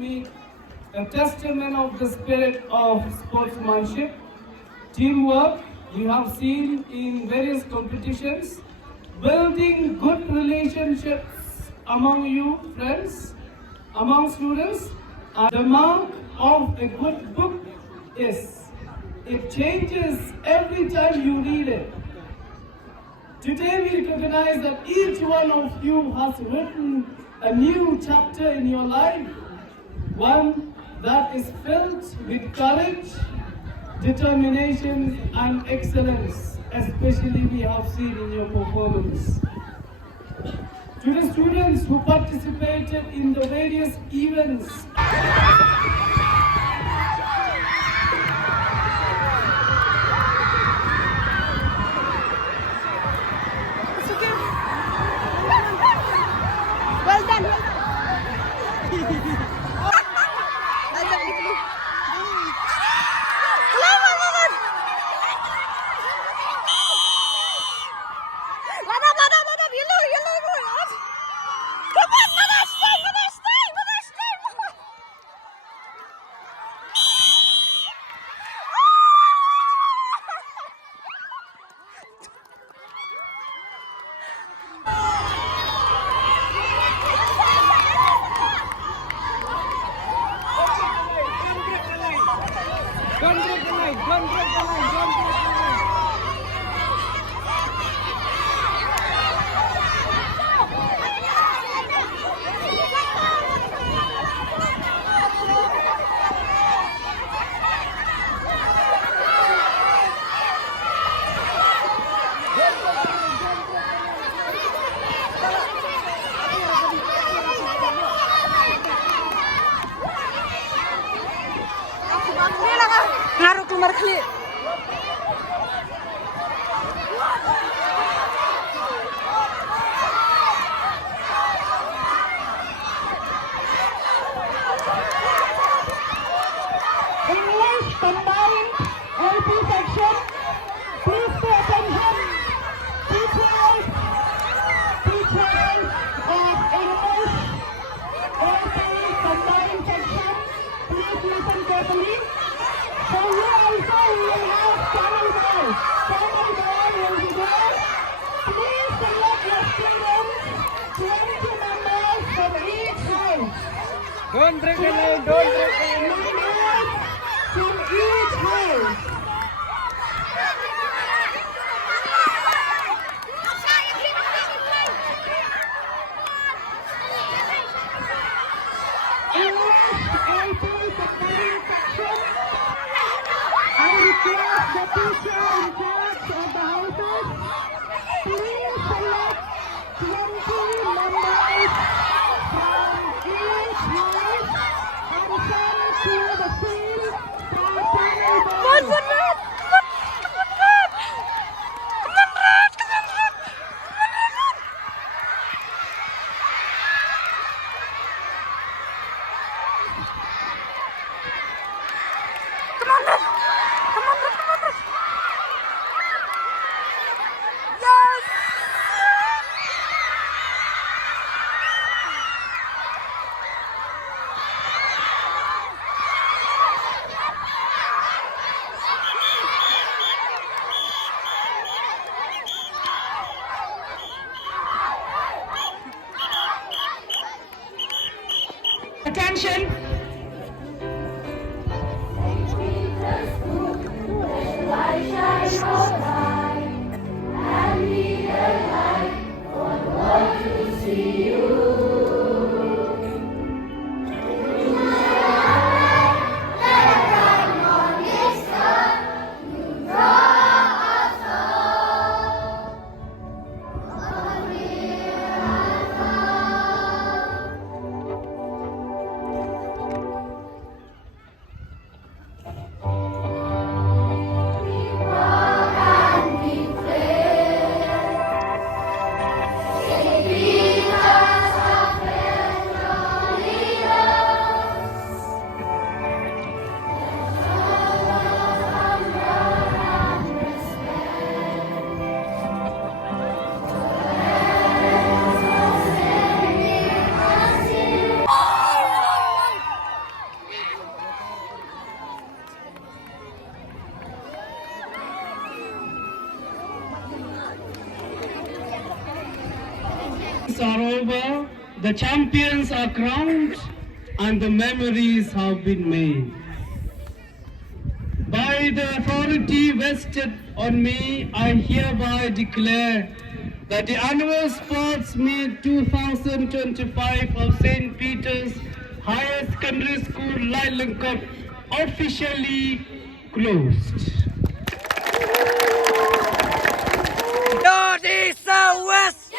me a testament of the spirit of sportsmanship, teamwork you have seen in various competitions, building good relationships among you friends, among students. The mark of a good book is it changes every time you read it. Today we recognize that each one of you has written a new chapter in your life, one that is filled with courage, determination and excellence, especially we have seen in your performance. To the students who participated in the various events, Well done, well Don't break the line, don't break the line, don't break the line. ngaruh keluar kali. English combined LP section. Please pay attention. Teachers of English LP combined section. Please listen carefully. So you also will have channel ball. Channel ball will be there. Please select your students. 20 members from each house. Don't break the line, don't break the line. Members from each house. English LP combined section. I request the teacher in charge of the houses, please select 20 members from each house and send to the field for channel ball. Attention. are over, the champions are crowned, and the memories have been made. By the authority vested on me, I hereby declare that the annual Sports Meet 2025 of St. Peter's Higher Secondary School, Lylingkot, officially closed. North, East, South, West.